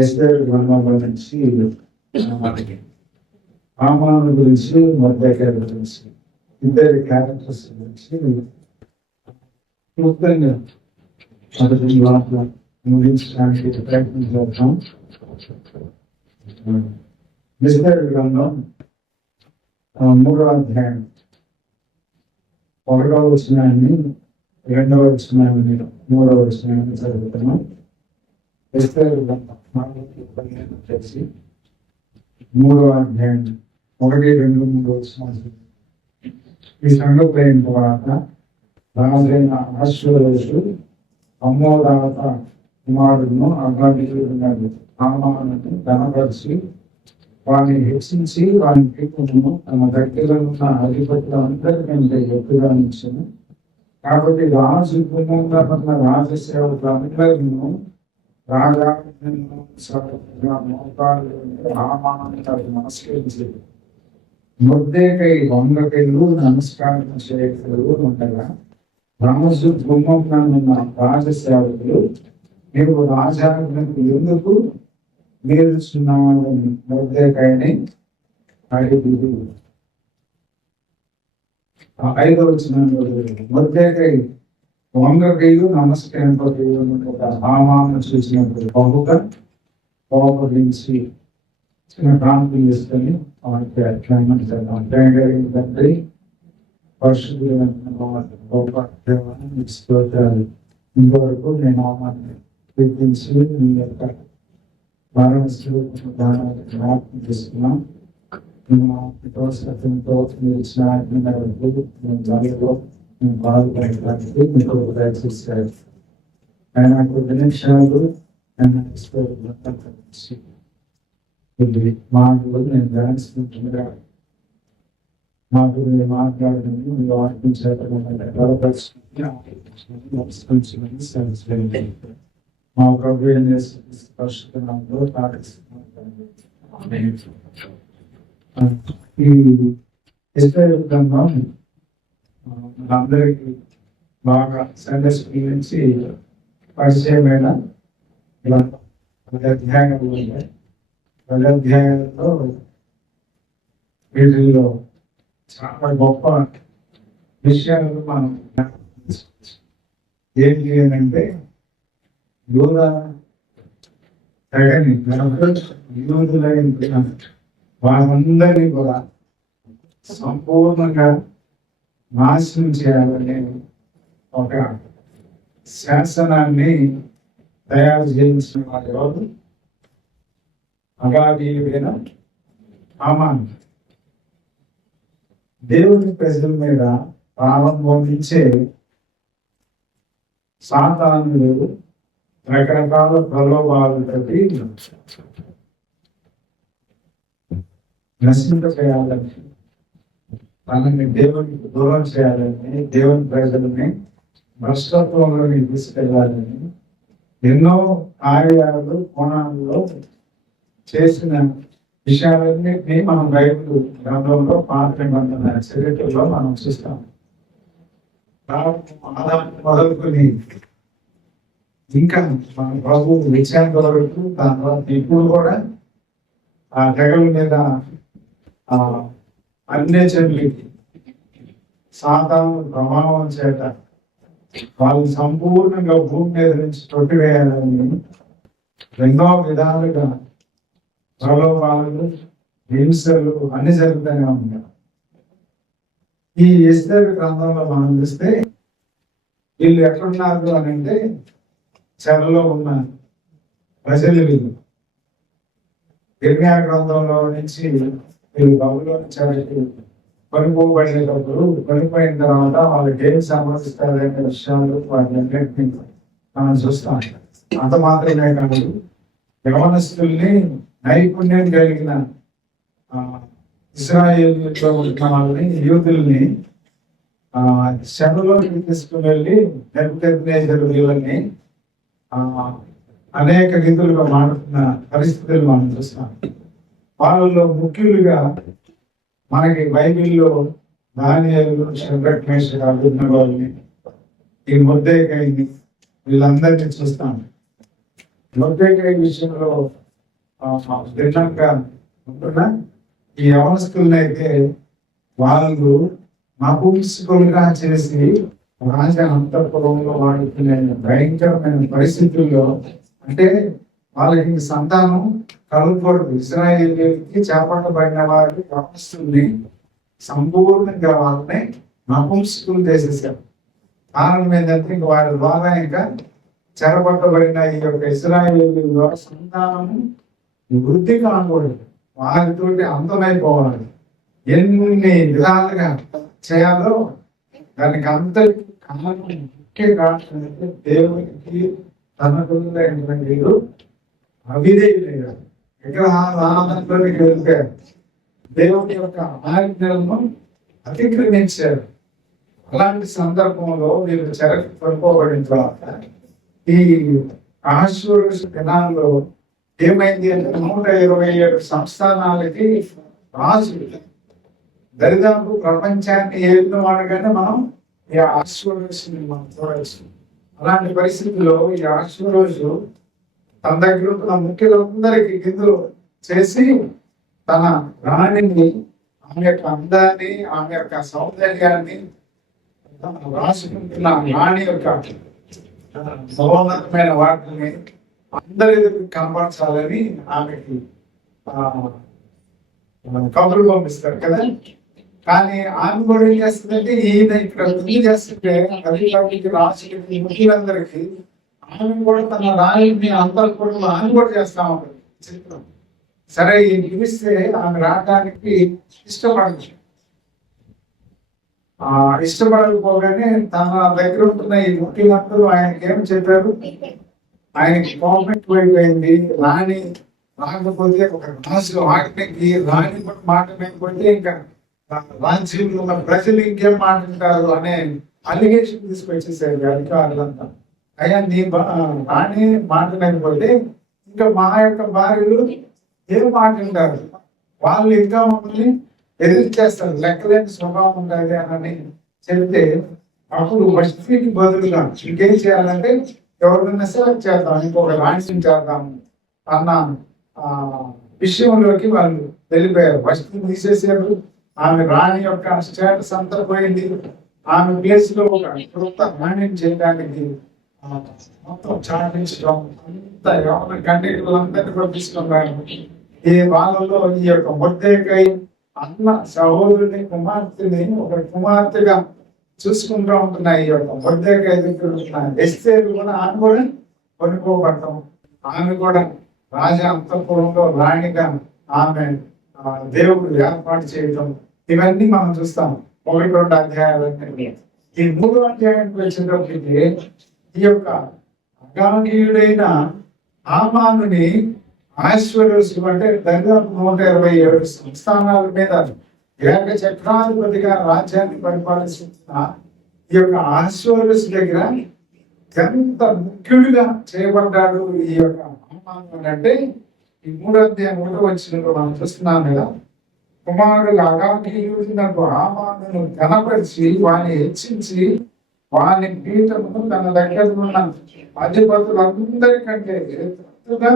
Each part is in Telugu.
ఎస్తేరు గ్రంథంలో నుంచి మనకి హామాను గురించి మొర్దెకై గురించి ఇద్దరి క్యారెక్టర్స్ గురించి క్లుప్తంగా మొదటి వార్తలు ముగించడానికి ప్రయత్నం చేద్దాం. ఎస్తేరు గ్రంథం 3వ అధ్యాయం 1వ వచనాన్ని 2వ వచనాన్ని 3వ వచనాన్ని చదువుతున్నాం. ఎస్తేరు గ్రంథం చేసి 3వ అధ్యాయం 1, 2, 3 వచనాలు. ఈ సంగతి అయిన తర్వాత రాజైన అశ్వరోషు అమ్మోదాత కుమారుడును అగ్రవీరుడు హామానును ఘనపరిచి వారిని హెచ్చించి వారి పీపులను తమ దగ్గర ఉన్న అధిపతులందరికంటే ఎక్కువగా ఉంచాను. కాబట్టి రాజు కుటుంబంగా ఉన్న రాజసేవకులందరినూ రాజా మోకాళ్ళు నమస్కరించి మొర్దెకై వంగకైలు నమస్కారం చేయగలరు ఉండగా రాజు గుమ్మంగా ఉన్న రాజసేవకులు నీవు రాజాజ్ఞకు ఎందుకు మీరుచున్నామని మొర్దెకైని అడిగి 5వ వచనంలో మొర్దెకై వంగకైలు నమస్కరింపకైలు హామాను చూసినప్పుడు బహుగా కోపగించి చిన్న ప్రాంతం చేసుకొని వారికి అధ్యయనం చేద్దాం. తండ్రి పరిశుద్ధి ఇంతవరకు నేను ఆమాన్ని కీర్తించి మీ యొక్క దానాన్ని జ్ఞాపకం చేసుకున్నాం. మీరు ఇచ్చిన మేము బాధపడడానికి మీకు దయచేశారు. ఆయన కొద్ది నిమిషాలు మాటలు నేను ధ్యానిస్తుండగా మాకు మీరు మాట్లాడడం మీరు ఆర్పించడం మా ప్రభు స్పష్టంలో ఈ ఎస్తేరు గ్రంథం మనందరికీ బాగా సందేశం గురించి పరిచయమైన అధ్యాయంలో ఉన్నాయి. అధ్యాయంలో వీటిల్లో చాలా గొప్ప విషయాలు మనం ఏంటి అంటే యూద తెగని యూదులైన వాళ్ళందరినీ కూడా సంపూర్ణంగా నాశనం చేయాలనే ఒక శాసనాన్ని తయారు చేయించిన వారు ఎవరు? అగాధీయుడైన హామాను. దేవుని ప్రజల మీద ప్రారంభం నుంచే సాతానులు రకరకాల ప్రలోభాలతోటి నశింప చేయాలని, మనల్ని దేవునికి దూరం చేయాలని, దేవుని ప్రజలని భ్రష్టత్వంలోకి తీసుకెళ్ళాలని ఎన్నో కార్యాలు కోణాల్లో చేసిన విషయాలన్నింటినీ మనం బైబిల్ గ్రంథంలో పాత నిబంధన చరిత్రలో మనం చూస్తాం. మొదలుకొని ఇంకా మన ప్రభు విషయాల వరకు దాని తర్వాత ఇప్పుడు కూడా ఆ తెగల మీద అన్నే చెల్లి సాతాను ప్రభావం చేత వాళ్ళు సంపూర్ణంగా భూమి మీద నుంచి తొట్టివేయాలని ఎన్నో విధాలుగా ప్రలోభాలు హింసలు అన్ని జరుగుతూనే ఉన్నాయి. ఈ ఎస్తేరు గ్రంథంలో మనం చూస్తే వీళ్ళు ఎక్కడున్నారు అని అంటే చెరలో ఉన్న ప్రజలు. వీళ్ళు ఇర్మియా గ్రంథంలో నుంచి వీళ్ళు బబులోని చెరకి కొనుక్కోబడేటప్పుడు కొనిపోయిన తర్వాత వాళ్ళకి ఏం సమర్పిస్తారనే విషయాలు వాటిని మనం చూస్తాం. అంత మాత్రమే కాదు, యవనస్తుల్ని నైపుణ్యం కలిగిన ఇశ్రాయేలులో ఉన్న వాళ్ళని యూదుల్ని చెరలోకి తీసుకుని వెళ్ళి నెబుకద్నెజరు వీళ్ళని అనేక రీతులుగా మారుతున్న పరిస్థితులు మనం చూస్తాం. వాళ్ళలో ముఖ్యులుగా మనకి బైబిల్లో దానియేలు, షడ్రక్, మేషక్, అబేద్నెగోని, ఈ మొర్దెకైని వీళ్ళందరినీ చూస్తాం. మొర్దెకై విషయంలో భిన్నంగా ఉంటున్నా ఈ యవనస్తుల్ని అయితే వాళ్ళు నపుంసకులుగా చేసి రాజ అంతఃపురంలో వాడుకునే భయంకరమైన పరిస్థితుల్లో, అంటే వాళ్ళకి సంతానం కలగకూడదు. ఇశ్రాయేలీయులకి చేపట్టబడిన వారి యవనస్తుల్ని సంపూర్ణంగా వాళ్ళని నపుంసకులు చేసేసారు. కారణం ఏంటంటే ఇంక వారి ద్వారా ఇంకా చెరపట్టబడిన ఈ యొక్క ఇశ్రాయేలీయుల సంతానం వృద్ధి కాకూడదు, వారితోటి అంతమైపోవాలి. ఎన్ని విధాలుగా చేయాలో దానికి అంతటి కారణం ముఖ్య కారణం అంటే దేవునికి తనకు అవిధేయులు విగ్రహాల ఆనందంలోకి వెళ్ళిపోయారు. దేవుని యొక్క ఆజ్ఞలను అతిక్రమించారు. అలాంటి సందర్భంలో వీళ్ళు చెరకు పడిపోబడిన తర్వాత ఈ అహష్వేరోషు దినాల్లో ఏమైంది అంటే 127 సంస్థానాలకి రాజు దరిదాపు ప్రపంచాన్ని ఏలిన వాడుగానే మనం ఈ అహష్వేరోషుని మనం చూడవచ్చు. అలాంటి పరిస్థితుల్లో ఈ అహష్వేరోషు తన దగ్గర ఉన్న ముఖ్యులందరికీ గిందులు చేసి తన రాణిని, ఆమె యొక్క అందాన్ని, ఆమె యొక్క సౌందర్యాన్ని, రాసుకుంటున్న రాణి యొక్క సర్వోన్నతమైన వాటిని అందరి కనపరచాలని ఆమెకి కబురు పంపిస్తారు కదా. కానీ ఆమె కూడా ఏం చేస్తుందంటే, ఈయన ఇక్కడ వృద్ధి చేస్తుంటే రాసులకి ముఖ్యులందరికీ ఆమె కూడా తన రాణిని అంతఃపురంలో ఆమె కూడా చేస్తా ఉంటుంది చిత్రం. సరే ఈయన పిలిస్తే ఆమె రావడానికి ఇష్టపడకపోగానే తన దగ్గర ఉంటున్న ఈ ముఖ్యులందరూ ఆయనకి ఏం చెప్పారు, ఆయనకి కోపం ఎక్కువైపోయింది. రాణి రాకపోతే ఒక రాజు ఆజ్ఞకి రాణి మాట లేకపోతే ఇంకా రాజ్యంలో ఉన్న ప్రజలు ఇంకేం మాట్లాడతారు అనే అలిగేషన్ తీసుకొచ్చేసారు అధికారులంతా. అయ్యా నీ రాణి మాట లేకపోతే ఇంకా మా యొక్క భార్యలు ఏం మాట్లాడతారు, వాళ్ళు ఇంకా మమ్మల్ని ఎదిరిచేస్తారు, లెక్కలేని స్వభావం ఉండాలి అని చెప్తే, అప్పుడు వస్తికి బదులుగా ఇంకేం చేయాలంటే ఎవరినైనా సెలెక్ట్ చేద్దాం, ఇంకొక రాణిని చేద్దాం అన్న విషయంలోకి వాళ్ళు వెళ్ళిపోయారు. వస్తిని తీసేసారు. ఆమె రాణి యొక్క స్టేటస్ అంతా పోయింది. ఆమె ప్లేస్ లో ఒక కొత్త రాణిని చేయడానికి మొత్తం చాటించడం అంత ఎవరి కండితులందరినీ కూడా తీసుకున్నారు. ఈ వాళ్ళలో ఈ యొక్క మొర్దెకై అన్న సహోదరుని కుమార్తెని ఒక కుమార్తెగా చూసుకుంటూ ఉంటున్నాయి. ఈ యొక్క మొర్దెకై దగ్గర ఎస్తేరు కూడా ఆమె కూడా కొనుక్కోబడటం, ఆమె కూడా రాజా అంతఃపురంలో రాణిగా ఆమె దేవుడు ఏర్పాటు చేయటం, ఇవన్నీ మనం చూస్తాం 1-2 అధ్యాయాలన్నీ. ఈ 3వ అధ్యాయానికి వచ్చినప్పటికీ ఈ యొక్క అగాగీయుడైన హామానుని అహష్వేరోషు అంటే దాదాపు 127 సంస్థానాల మీద ఏక చక్రాధిపతిగా రాజ్యాన్ని పరిపాలిస్తున్న ఈ యొక్క అహష్వేరోషు దగ్గర ఎంత ముఖ్యుడిగా చేయబడ్డాడు ఈ యొక్క హామాను అంటే, ఈ 3వ అధ్యాయం 1వ వచనంలో మనం చూస్తున్నాం కదా. కుమారుడు అగాగీయుడినకు హామానును ఘనపరిచి వాని హెచ్చించి వాని పీఠమును తన దగ్గర ఉన్న అధిపతులందరికంటే ఎత్తుగా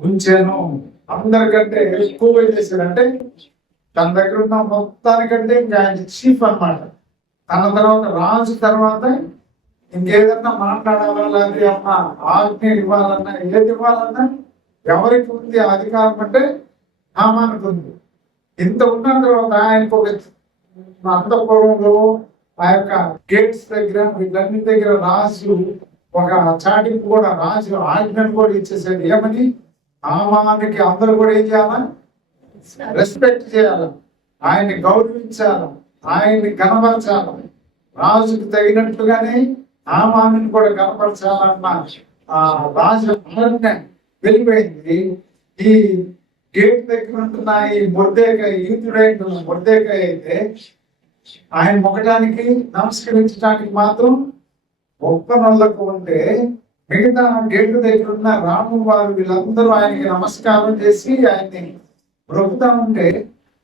ఉంచాను. అందరికంటే ఎక్కువగా చేశాడంటే తన దగ్గర ఉన్న మొత్తానికంటే ఇంకా ఆయన చీఫ్ అన్నమాట. తన తర్వాత రాజు తర్వాత ఇంకేదన్నా మాట్లాడాలా, లేకపోతే అమ్మా ఆజ్ఞ ఇవ్వాలన్నా, ఏది ఇవ్వాలన్నా ఎవరికి ఉంది అధికారం అంటే హామానుకు ఉంది. ఇంత ఉన్న తర్వాత ఆయనకు ఒక అంతఃపురంలో ఆ యొక్క గేట్స్ దగ్గర వీళ్ళన్ని దగ్గర రాజు ఒక చాటింపు కూడా, రాజు ఆజ్ఞను కూడా ఇచ్చేసాడు. ఏమని? హామానుకి అందరూ కూడా ఏం చేయాలా? రెస్పెక్ట్ చేయాల, ఆయన్ని గౌరవించాల, ఆయన్ని కనపరచాల, రాజుకు తగినట్లుగానే హామానుని కూడా కనపరచాలన్న రాజు వెళ్ళిపోయింది. ఈ గేట్ దగ్గర ఉంటున్న ఈ మొర్దెకై, యూదుడైన మొర్దెకై అయితే ఆయన మొక్కడానికి నమస్కరించడానికి మాత్రం ఒక్కనొల్లకు ఉంటే, మిగతా గేటు దగ్గర ఉన్న రాము వారు వీళ్ళందరూ ఆయనకి నమస్కారం చేసి ఆయన్ని బ్రొక్కుతా ఉంటే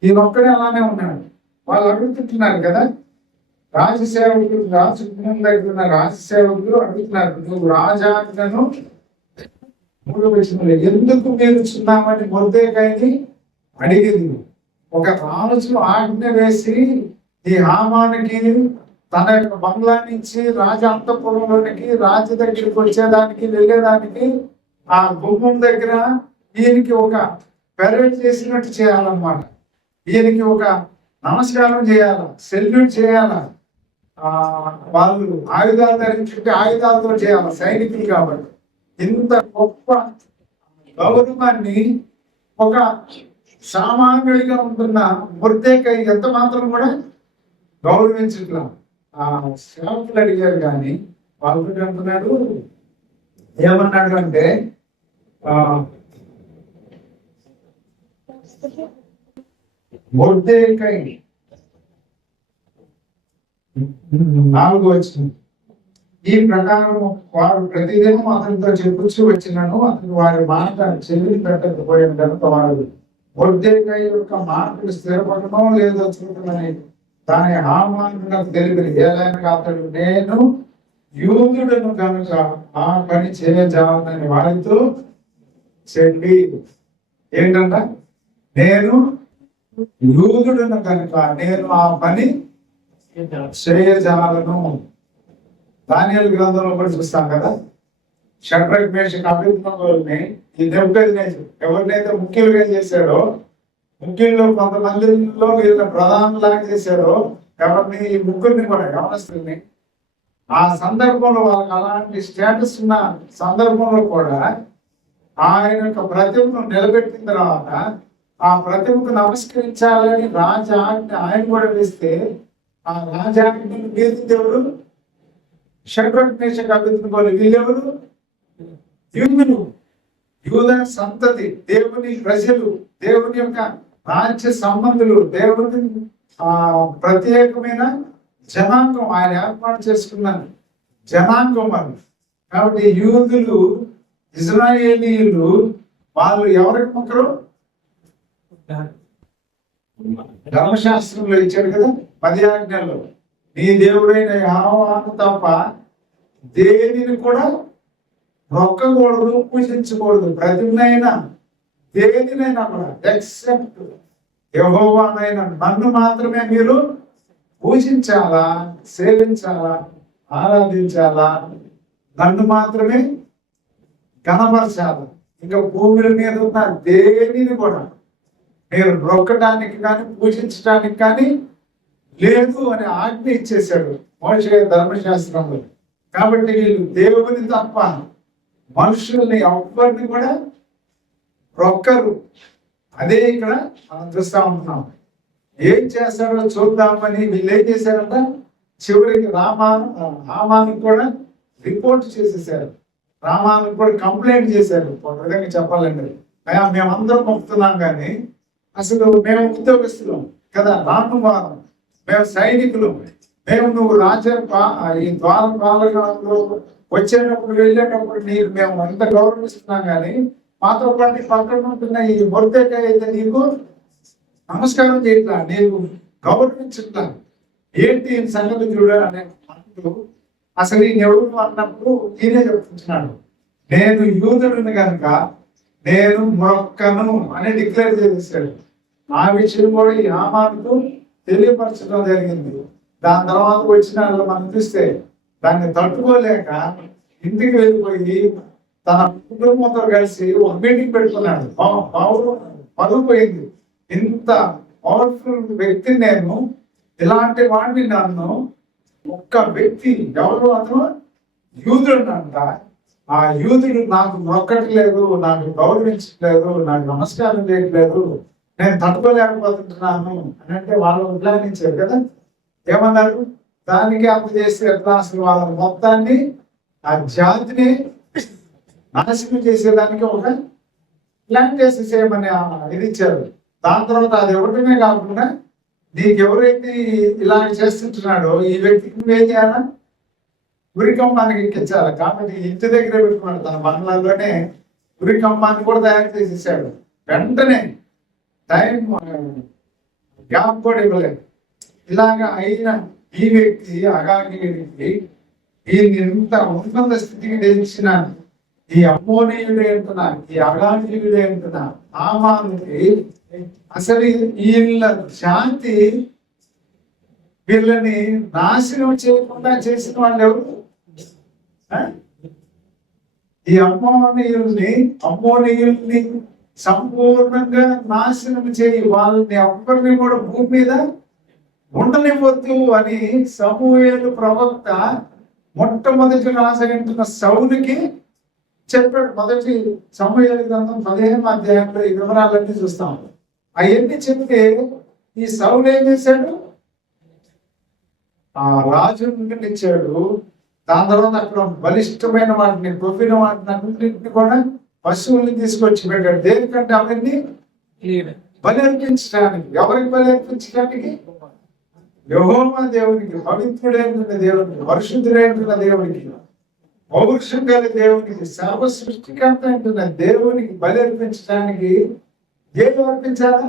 ఈయన ఒక్కడే అలానే ఉన్నాడు. వాళ్ళు అడుగుతుంటున్నారు కదా, రాజసేవకులు, రాజు దగ్గర ఉన్న రాజసేవకులు అడుగుతున్నారు, నువ్వు రాజాజ్ఞను 3వ వచనంలో ఎందుకు మీరు చున్నామని మొర్దెకైని అడిగింది. ఒక రాజు ఆజ్ఞ వేసి ఈ హామానికి తన యొక్క బంగ్లా నుంచి రాజ అంతఃపురంలోనికి రాజు దగ్గరికి వచ్చేదానికి వెళ్ళేదానికి ఆ గుమ్మం దగ్గర ఈయనకి ఒక పెరవేట్ చేసినట్టు చేయాలన్నమాట. ఈయనకి ఒక నమస్కారం చేయాల, సెల్యూట్ చేయాల. వాళ్ళు ఆయుధాలు ధరించుంటే ఆయుధాలతో చేయాలి, సైనికులు కాబట్టి. ఇంత గొప్ప గౌరవాన్ని ఒక సామాన్యుడిగా ఉంటున్న మొర్దెకై ఎంత మాత్రం కూడా గౌరవించట్లా. సేవకులు అడిగారు కానీ వాళ్ళు అంటున్నాడు, ఏమన్నాడు అంటే మొర్దెకై 4వ వచనం, ఈ ప్రకారం వారు ప్రతిదినం అతనితో చెప్పుచ్చు వచ్చినాను, అతను వారి మాట చెల్లి పెట్టకపోయిన కనుక వారు మొర్దెకై యొక్క మాటలు స్థిరపడటం లేదో చూడమని దాని హామానులకు తెలిపి ఏలైనా అతడు నేను యూదుడను కనుక ఆ పని చేయజాలని వారితో చెప్పి ఏంటంట, నేను యూదుడను కనుక నేను ఆ పని చేయజాలను. దానియేలు గ్రంథంలో కూడా చూస్తాం కదా, షడ్రక్ మేషక్ అబేద్నెగోని ఈ నెబుకద్నెజరు ఎవరినైతే ముఖ్యులుగా చేశాడో, ముఖ్యుల్లో కొంతమందిలో వీళ్ళ ప్రధానులాగా చేశాడో ఎవరిని, ఈ ముగ్గురిని కూడా యవనస్తుల్ని, ఆ సందర్భంలో వాళ్ళకి అలాంటి స్టేటస్ ఉన్న సందర్భంలో కూడా ఆయన యొక్క ప్రతిభను నిలబెట్టిన తర్వాత ఆ ప్రతిభకు నమస్కరించాలని రాజాజ్ఞ ఆయన కూడా వేస్తే ఆ రాజాజ్ఞను మీది దేవుడు షడ్రక్ మేషక్ అబేద్నెగోలు వీళ్ళెవరు, యూదులు, యూద సంతతి, దేవుని ప్రజలు, దేవుని యొక్క రాజ్య సంబంధులు, దేవుని ప్రత్యేకమైన జనాంగం, ఆయన ఏర్పాటు చేసుకున్న జనాంగం అది. కాబట్టి యూదులు, ఇజ్రాయేలీయులు వాళ్ళు ఎవరికి మొక్కరు, ధర్మశాస్త్రంలో ఇచ్చాడు కదా 10 ఆజ్ఞల్లో, నీ దేవుడైన యెహోవాను తప్ప దేనిని కూడా మొక్కకూడదు, పూజించకూడదు. ప్రతినైనా దేనినైనా కూడా ఎక్సెప్ట్ యెహోవానైనా నన్ను మాత్రమే మీరు పూజించాలా, సేవించాలా, ఆరాధించాలా, నన్ను మాత్రమే కనపరచాలా. ఇంకా భూమి మీద ఉన్న దేనిని కూడా మీరు మొక్కడానికి కానీ పూజించడానికి కానీ లేదు అని ఆజ్ఞ ఇచ్చేశాడు మోషే ధర్మశాస్త్రంలో. కాబట్టి వీళ్ళు దేవుని తప్ప మనుషుల్ని ఎవ్వరిని కూడా రొక్కరు. అదే ఇక్కడ మనం చూస్తా ఉంటున్నాం. ఏం చేస్తాడో చూద్దామని వీళ్ళు ఏం చేశారంట, చివరికి రామానికి కూడా రిపోర్ట్ చేసేసారు, రామానికి కూడా కంప్లైంట్ చేశారు. ఒక విధంగా చెప్పాలండి, మేమందరం మొక్కుతున్నాం కానీ అసలు మేము ఉద్యోగస్తులం కదా, రాను వారం మేము సైనికులు, మేము నువ్వు ఈ ద్వారం పాలనలో వచ్చేటప్పుడు వెళ్ళేటప్పుడు నీకు మేము ఎంత గౌరవిస్తున్నాం కానీ మాతో పాటు పక్కన ఉంటున్న ఈ మొర్దెకై అయితే నీకు నమస్కారం చేయట్లా, నీకు గౌరవించట్లా, ఏంటి సంగతి చూడ అనే అంటూ అసలు ఈయన ఎవరు అన్నప్పుడు ఈయనే చెప్తున్నాడు, నేను యూదుడిని కనుక నేను మొక్కను అని డిక్లేర్ చేసేసాడు. ఆ విషయం కూడా ఈ హామానుకు తెలియపరచడం జరిగింది. దాని తర్వాత వచ్చిన వాళ్ళు మనం చూస్తే దాన్ని తట్టుకోలేక ఇంటికి వెళ్ళిపోయి తన కుటుంబంతో కలిసి ఒక మీటింగ్ పెట్టుకున్నాడు. పరువు పోయింది. ఇంత పవర్ఫుల్ వ్యక్తి నేను, ఇలాంటి వాడిని నన్ను ఒక్క వ్యక్తి ఎవరు, అతను యూదుడు అంట, ఆ యూదుడు నాకు మొక్కట్లేదు, నాకు గౌరవించట్లేదు, నాకు నమస్కారం చేయట్లేదు, నేను తట్టుకోలేకపోతున్నాను అని అంటే వాళ్ళు ఉద్లానించారు కదా. ఏమన్నారు, దానికి అప్పు చేసి ఎట్లా అసలు వాళ్ళ మొత్తాన్ని ఆ జాతిని నాశనం చేసేదానికి ఒక ప్లాన్ చేసేసేయమని ఇది ఇచ్చారు. దాని తర్వాత అది ఎవరినే కాకుండా నీకు ఎవరైతే ఇలా చేస్తుంటున్నాడో ఈ వ్యక్తికి నువ్వేం చేయాలా, ఉరికంబానికి ఎక్కించాలి. కాబట్టి ఇంటి దగ్గరే పెట్టుకున్నాడు, తన బంగ్లాలోనే ఉరికంబాన్ని కూడా తయారు చేసేసాడు. వెంటనే టైం గ్యాప్ కూడా ఇవ్వలేదు. ఇలాగా అయిన ఈ వ్యక్తి అగాకి వ్యక్తి ఈయన ఎంత ఉన్నత స్థితికి తెచ్చిన ఈ అమ్మోనీయుడు ఏంటున్నా, ఈ అగాధీయుడు ఏంటున్నా నామానికి అసలు వీళ్ళ శాంతి వీళ్ళని నాశనం చేయకుండా చేసిన వాళ్ళు ఎవరు? ఈ అమ్మోనీయుల్ని సంపూర్ణంగా నాశనం చేయి, వాళ్ళని ఒక్కరిని కూడా భూమి మీద ఉండనివ్వద్దు అని సమూయేలు ప్రవక్త మొట్టమొదటి రాజైన సౌలుకి చెప్పాడు. మొదటి సమూయేలు గ్రంథం 15వ అధ్యాయంలో ఈ వివరాలన్నీ చూస్తాం. అవన్నీ చెప్తే ఈ సౌలు ఏం చేశాడు? ఆ రాజు ఇచ్చాడు. దాని తర్వాత అక్కడ బలిష్టమైన వాటిని, కొవ్విన వాటిని అన్నింటిని కూడా పశువుల్ని తీసుకొచ్చి పెట్టాడు. దేనికంటే అవన్నీ బలి అర్పించడానికి. ఎవరికి బలి అర్పించడానికి? యెహోవా దేవునికి, పవిత్రుడైన దేవునికి, పరిశుద్ధుడైన దేవునికి, పౌరుషం గల దేవునికి, సర్వ సృష్టికర్త అంటున్న దేవునికి బలి అర్పించడానికి ఏది అర్పించాలా?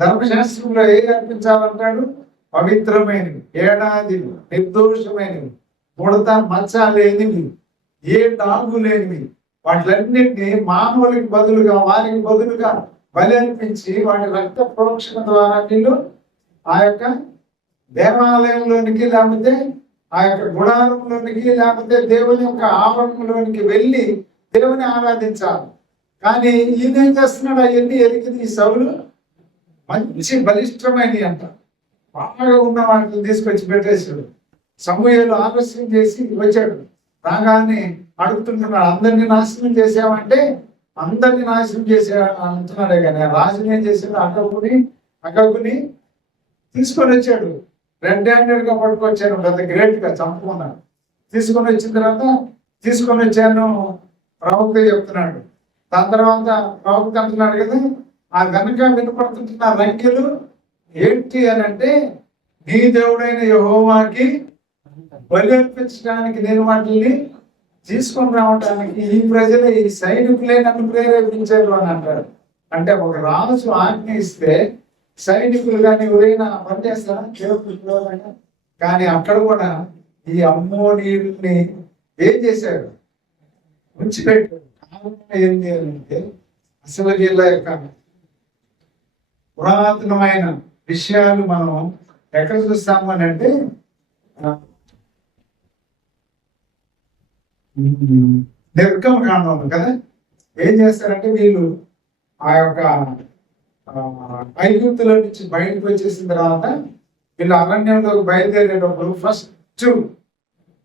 ధర్మశాస్త్రంలో ఏది అర్పించాలంటాడు? పవిత్రమైనవి, ఏడాదివి, నిర్దోషమైనవి, ముడత మచ్చ లేనివి, ఏ డాగు లేనివి, వాటిలన్నింటినీ మానవులకి బదులుగా, వారికి బదులుగా బలి అర్పించి వాటి రక్త ప్రోక్షణ ద్వారా వీళ్ళు ఆ యొక్క దేవాలయంలోనికి, లేకపోతే ఆ యొక్క గుడారంలోనికి, లేకపోతే దేవుని యొక్క ఆవరణలోనికి వెళ్ళి దేవుని ఆరాధించాలి. కానీ ఈయన ఏం చేస్తున్నాడు? అవన్నీ ఎరిగింది ఈ సౌలు మంచి బలిష్టమైనవి అంట, బాగా ఉన్న వాటిని తీసుకొచ్చి పెట్టేశాడు. సమూయేలు ఆలస్యం చేసి వచ్చాడు. రాగానే అడుగుతుంటున్నాడు, అందరినీ నాశనం చేసావంటే అందరినీ నాశనం చేసా అంటున్నాడే కానీ రాజుని ఏం చేశాడు? అక్కగుని తీసుకొని వచ్చాడు. రెడ్ హ్యాండెడ్ గా పట్టుకొచ్చాను, పెద్ద గ్రేట్ గా చంపుకున్నాడు. తీసుకొని వచ్చిన తర్వాత తీసుకొని వచ్చాను ప్రవక్త చెప్తున్నాడు. దాని తర్వాత ప్రవక్త అంటున్నాడు కదా, ఆ వెనక వినపడుతుంటున్న రంకెలు ఏంటి అని అంటే, నీ దేవుడైన యెహోవాకి బలి అర్పించడానికి నేను వాటిని తీసుకొని రావడానికి ఈ ప్రజలు, ఈ సైనికులే నన్ను ప్రేరేపించారు అని అంటారు. అంటే ఒక రాజు ఆజ్ఞ ఇస్తే సైనికులు కానీ ఎవరైనా పనిచేస్తారా? దేవుడు. కానీ అక్కడ కూడా ఈ అమ్మోనీయుల్ని ఏం చేశాడు? ఉంచిపెట్టాడు. ఏంటి అంటే అసలు వీళ్ళ యొక్క పురాతనమైన విషయాలు మనం ఎక్కడ చూస్తాము అని అంటే, నిర్గమకాండంలో కదా. ఏం చేస్తారంటే వీళ్ళు ఆ యొక్క ఐగుప్తుల నుంచి బయటకు వచ్చేసిన తర్వాత వీళ్ళు అరణ్యంలోకి బయలుదేరేటప్పుడు ఫస్ట్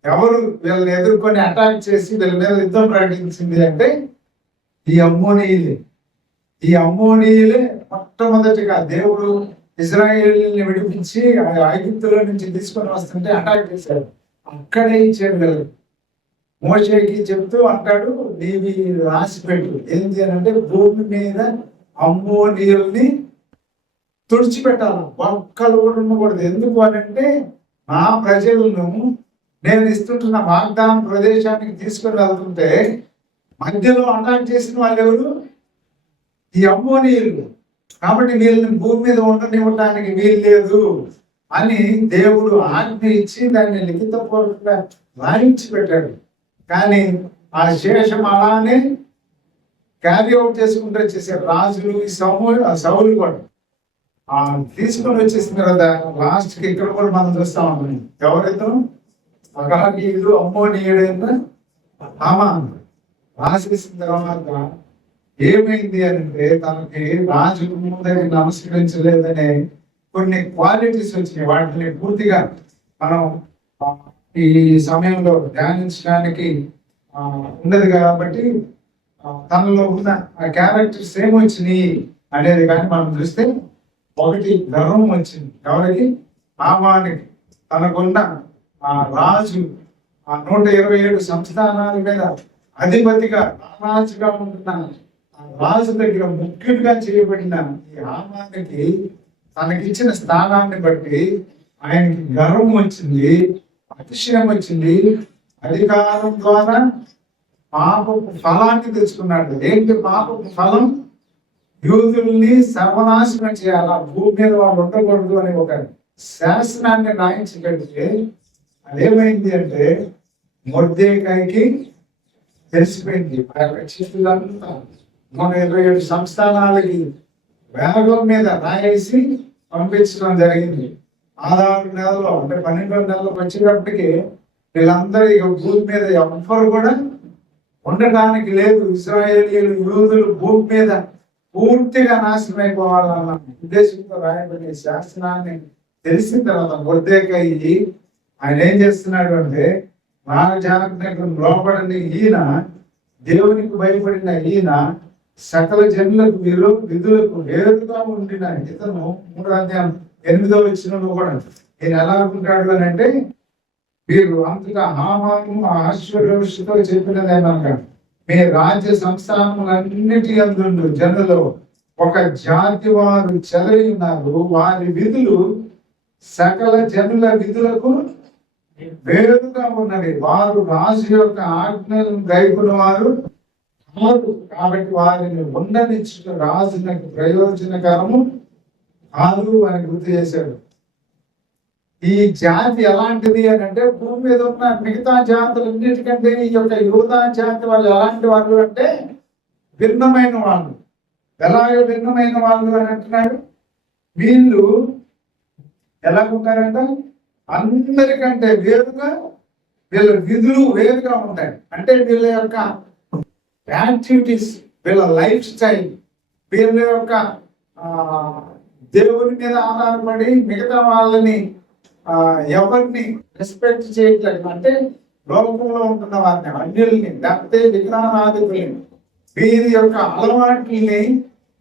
ఎవరు వీళ్ళని ఎదుర్కొని అటాక్ చేసి వీళ్ళ మీద యుద్ధం ప్రకటించింది అంటే ఈ అమ్మోనీయులే. ఈ అమ్మోనీయులే మొట్టమొదటిగా దేవుడు ఇజ్రాయేలుని విడిపించి ఐగుప్తుల నుంచి తీసుకొని వస్తుంటే అటాక్ చేశాడు. అక్కడే ఇచ్చాడు వీళ్ళకి. మోషేకి చెప్తూ అంటాడు, నీవి రాసి పెట్టు ఏంటి అని అంటే, భూమి మీద అమ్మోనీయుల్ని తుడిచిపెట్టాలి, ఒక్కలు కూడా ఉండకూడదు. ఎందుకు అని అంటే, నా ప్రజలను నేను ఇస్తుంటున్న వాగ్దాన ప్రదేశానికి తీసుకొని వెళ్తుంటే మధ్యలో అటాక్ చేసిన వాళ్ళు ఎవరు? ఈ అమ్మోనీయులు. కాబట్టి వీళ్ళని భూమి మీద ఉండనివ్వడానికి వీలు లేదు అని దేవుడు ఆజ్ఞ ఇచ్చి దాన్ని లిఖితపూర్వకంగా రాయించి పెట్టాడు. కానీ ఆ శేషం అలానే క్యారీ అవుట్ చేసుకుంటూ వచ్చేసారు రాజులు. ఈ సౌలు కూడా తీసుకొని వచ్చేసిన కదా లాస్ట్ కి ఇక్కడ కూడా మనం చూస్తా ఉన్నాం. ఎవరిద్దరు? అగాగీయుడు, అమ్మోనీయుడైన హామాను రాసేసిన తర్వాత ఏమైంది అంటే, తనకి రాజు దగ్గర నమస్కరించలేదనే కొన్ని క్వాలిటీస్ వచ్చినాయి. వాటిని పూర్తిగా మనం ఈ సమయంలో ధ్యానించడానికి ఉన్నది కాబట్టి తనలో ఉన్న ఆ క్యారెక్టర్స్ ఏమొచ్చినాయి అనేది కానీ మనం చూస్తే, ఒకటి గర్వం వచ్చింది. ఎవరికి? హామానికి. తనకున్న ఆ రాజు ఆ 127 సంస్థానాల మీద అధిపతిగా రాజుగా ఉంటున్న రాజు దగ్గర ముఖ్యుడిగా చేయబడిన ఈ హామానికి తనకిచ్చిన స్థానాన్ని బట్టి ఆయనకి గర్వం వచ్చింది, అతిశయం వచ్చింది. అధికారం ద్వారా పాపపు ఫలాన్ని తెచ్చుకున్నాడు. ఏంటి పాపపు ఫలం? యూదుల్ని సర్వనాశనం చేయాలా, భూమి మీద వాళ్ళు ఉండకూడదు అని ఒక శాసనాన్ని రాయించి పెడితే అదేమైంది అంటే, మొర్దెకాయికి తెలిసిపోయింది. ఆ యొక్క చీఫ్లంతా 127 సంస్థానాలకి వేగం మీద రాయేసి పంపించడం జరిగింది. 6 నెలలో అంటే 12 నెలలకు వచ్చేటప్పటికి వీళ్ళందరూ ఇక భూమి మీద ఎవ్వరు కూడా ఉండటానికి లేదు. ఇశ్రాయేలీయులు, యూదులు భూమి మీద పూర్తిగా నాశనం అయిపోవాలన్న ఉద్దేశంతో రాయబడిన శాసనాన్ని తెలిసిన తర్వాత మొర్దెకై ఆయన ఏం చేస్తున్నాడు అంటే, రాజాజ్ఞకు లోబడని ఈయన, దేవునికి భయపడిన ఈయన సకల జనులకు విధులకు వేరుగా ఉండిన ఇతను 3:8 వచ్చినలో కూడా ఈయన ఎలా ఉంటాడు అని అంటే, వీరు అంతగా హామాను ఆశ్చర్యతో చెప్పినది ఏమనగా, మీ రాజ్య సంస్థానములన్నిటి యందు జనులు ఒక జాతి వారు చెదరి ఉన్నారు, వారి విధులు సకల జనుల విధులకు వేరుగా ఉన్నవి, వారు రాజు యొక్క ఆజ్ఞలను గైకొన్న వారు కాదు, కాబట్టి వారిని ఉండనిచ్చిన రాజునకు ప్రయోజనకరము కాదు అని గుర్తు చేశాడు. ఈ జాతి ఎలాంటిది అని అంటే, భూమి మీద ఉన్న మిగతా జాతులన్నిటికంటే ఈ యొక్క యూదా జాతి వాళ్ళు ఎలాంటి వాళ్ళు అంటే భిన్నమైన వాళ్ళు. ఎలాగ భిన్నమైన వాళ్ళు అని అంటున్నాడు, వీళ్ళు ఎలా ఉంటారంట, అందరికంటే వేరుగా వీళ్ళ విధులు వేరుగా ఉంటాయి. అంటే వీళ్ళ యొక్క యాక్టివిటీస్, వీళ్ళ లైఫ్ స్టైల్, వీళ్ళ యొక్క దేవుని మీద ఆధారపడి మిగతా వాళ్ళని ఎవరిని రెస్పెక్ట్ చేయట్లేదు. అంటే లోకంలో ఉంటున్న వారిని, అన్యుల్ని, లేకపోతే విగ్రహారాధికుల్ని, వీరి యొక్క అలవాట్లని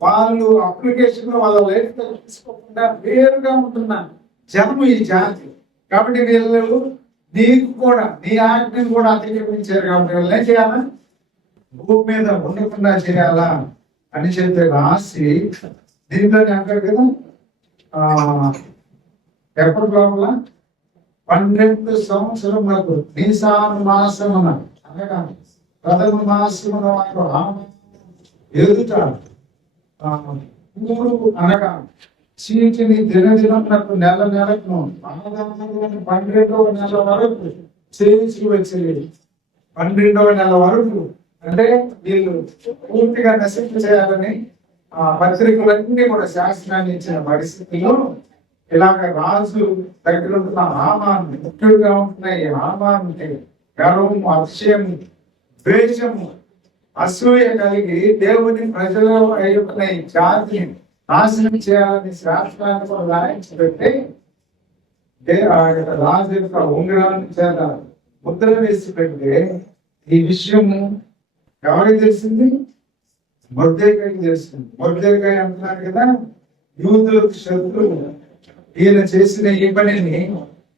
వాళ్ళు అప్లికేషన్ వాళ్ళ లైఫ్ లో తీసుకోకుండా వేరుగా ఉంటున్న జనము ఈ జాతి. కాబట్టి వీళ్ళు నీకు కూడా నీ ఆజ్ఞను కూడా అతిక్రమించారు. కాబట్టి వీళ్ళు ఏం చేయాలా, భూమి మీద ఉండకుండా చేయాలా అని చెప్పి రాసి దీంట్లోనే అంటారు కదా, ఎప్పటి లోపల 12 సంవత్సరములకు నీసాను మాసమున అనగా ప్రథమ మాసమున వారు ఎదుట 3 అనగా చీటిని దినదినమునకు నెల నెలకు 12వ నెల వరకు చేసి వచ్చేది. 12వ నెల వరకు అంటే వీళ్ళు పూర్తిగా నశింప చేయాలని పత్రికలన్నీ కూడా శాసనాన్ని ఇచ్చిన పరిస్థితుల్లో ఇలాగ రాజు దగ్గర ఉంటున్న హామాను, ముఖ్యంగా ఉంటున్నాయి హామానుకి గర్వము, అతిశయము, ద్వేషము, అసూయ కలిగి దేవుని ప్రజలు అయ్యున్న ఈ జాతిని నాశనం చేయాలని శాస్త్రాన్ని కూడా రాయించి పెట్టి రాజు యొక్క ఉంగరాన్ని చేత ముద్ర వేసి పెడితే ఈ విషయము ఎవరికి తెలిసింది, మొర్దెకైకి తెలిసింది. మొర్దెకై అంటున్నాడు కదా, యూదులకు శత్రువు. ఈయన చేసిన ఈ పనిని